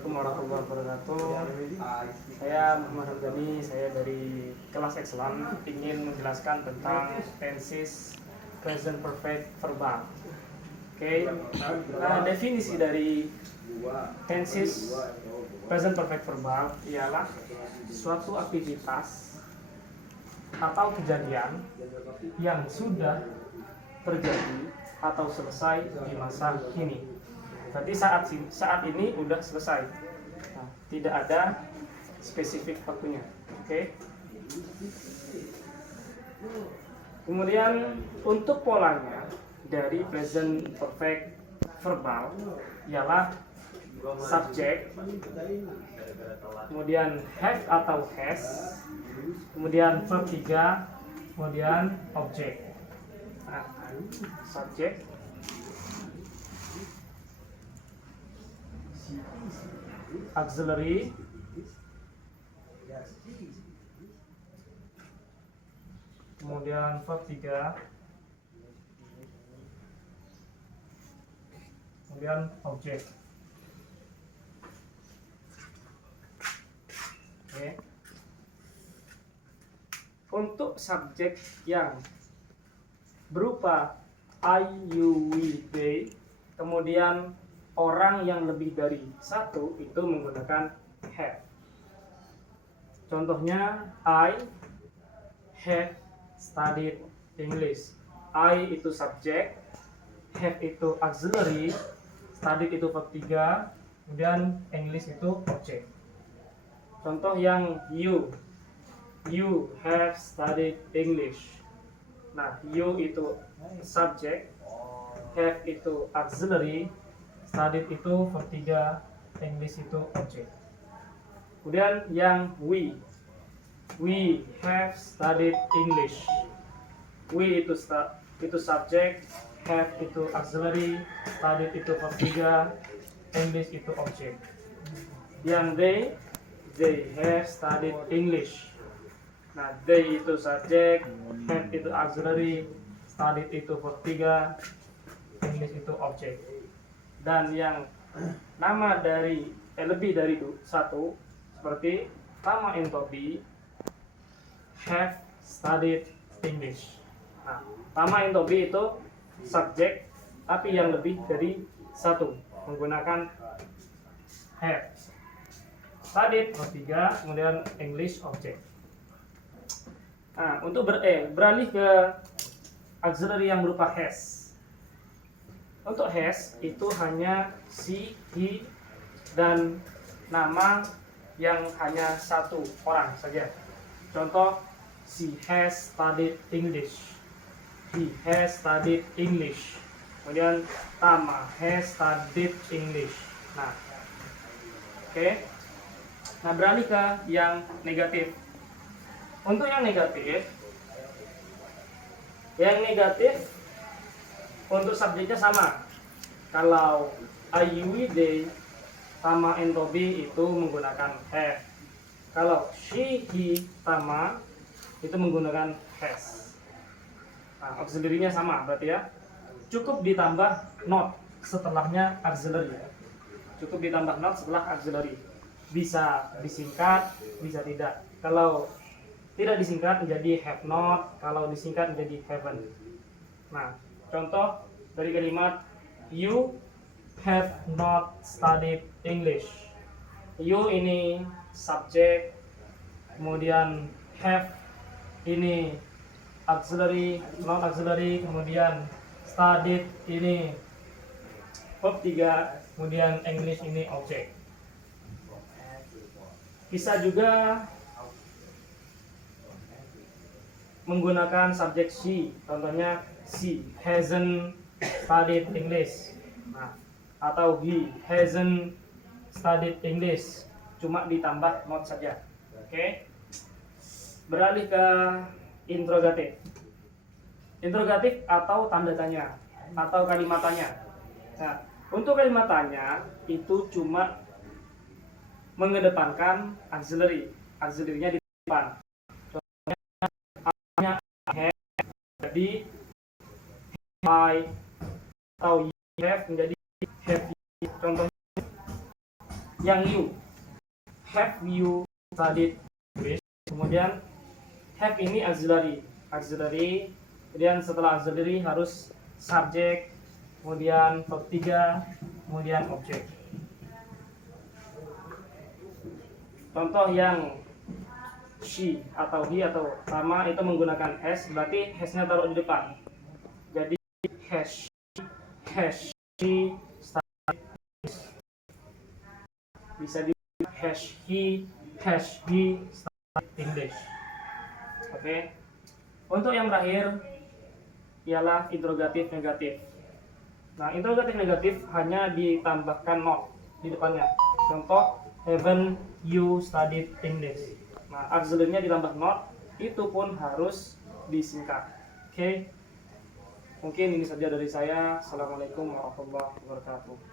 Assalamualaikum warahmatullahi wabarakatuh. Saya Muhammad Hamdani, saya dari kelas Excellent ingin menjelaskan tentang tenses present perfect verbal. Oke. Nah, definisi dari tenses present perfect verbal ialah suatu aktivitas atau kejadian yang sudah terjadi atau selesai di masa kini. Berarti saat ini udah selesai. Nah, tidak ada spesifik waktunya. Oke. Kemudian untuk polanya dari present perfect verbal ialah subject, kemudian have atau has, kemudian verb 3, kemudian object. Nah, subject, auxiliary, kemudian verb 3, kemudian objek. Oke. Untuk subjek yang berupa I, you, we, they, kemudian orang yang lebih dari satu itu menggunakan have. Contohnya, I have studied English. I itu subjek, have itu auxiliary, studied itu verb 3, kemudian English itu objek. Contoh yang you have studied English. Nah, you itu subjek, have itu auxiliary, studied itu verb 3, English itu objek. Kemudian yang we have studied English. We itu subjek, have itu auxiliary, studied itu verb 3, English itu objek. Yang they have studied English. Nah, they itu subjek, have itu auxiliary, studied itu verb 3, English itu objek. Dan yang nama dari lebih dari satu seperti Tama and Toby have studied English. Nah, Tama and Toby itu subjek tapi yang lebih dari satu menggunakan have. Studied verb 3, kemudian English objek. Nah, untuk beralih ke auxiliary yang berupa has. Untuk has itu hanya she, he, dan nama yang hanya satu orang saja. Contoh, she has studied English, he has studied English, kemudian Tama has studied English. Nah, oke. Nah, beralih ke yang negatif. Untuk yang negatif untuk subjeknya sama. Kalau I, you, we, they, Tama and Toby itu menggunakan have. Kalau she, he, Tama itu menggunakan has. Nah, auxiliary-nya sama berarti ya. Cukup ditambah not setelahnya auxiliary. Cukup ditambah not setelah auxiliary. Bisa disingkat, bisa tidak. Kalau tidak disingkat menjadi have not, kalau disingkat menjadi haven't. Nah, contoh dari kalimat you have not studied English. You ini subjek, kemudian have ini auxiliary, non auxiliary, kemudian studied ini verb 3, kemudian English ini objek. Bisa juga menggunakan subjek she, contohnya she hasn't studied English. Nah, atau he hasn't studied English, cuma ditambah not saja. Oke. Beralih ke interrogatif. Interrogatif atau tanda tanya atau kalimat tanya. Nah, untuk kalimat tanya itu cuma mengedepankan auxiliary. Auxiliary-nya di depan. Contohnya have jadi I atau you have menjadi have you. Contohnya yang you. Have you studied English? Kemudian have ini auxiliary. Kemudian setelah auxiliary harus subject, kemudian verb 3, kemudian objek. Contoh yang she atau he atau Tama itu menggunakan has, berarti has-nya taruh di depan. Jadi has she studied. Bisa di has he studied English. Oke. Untuk yang terakhir ialah interrogatif negatif. Nah, interrogatif negatif hanya ditambahkan not di depannya. Contoh, haven't you studied English? Nah, auxiliary-nya ditambah not, itu pun harus disingkat. Oke. Mungkin ini saja dari saya. Assalamualaikum warahmatullahi wabarakatuh.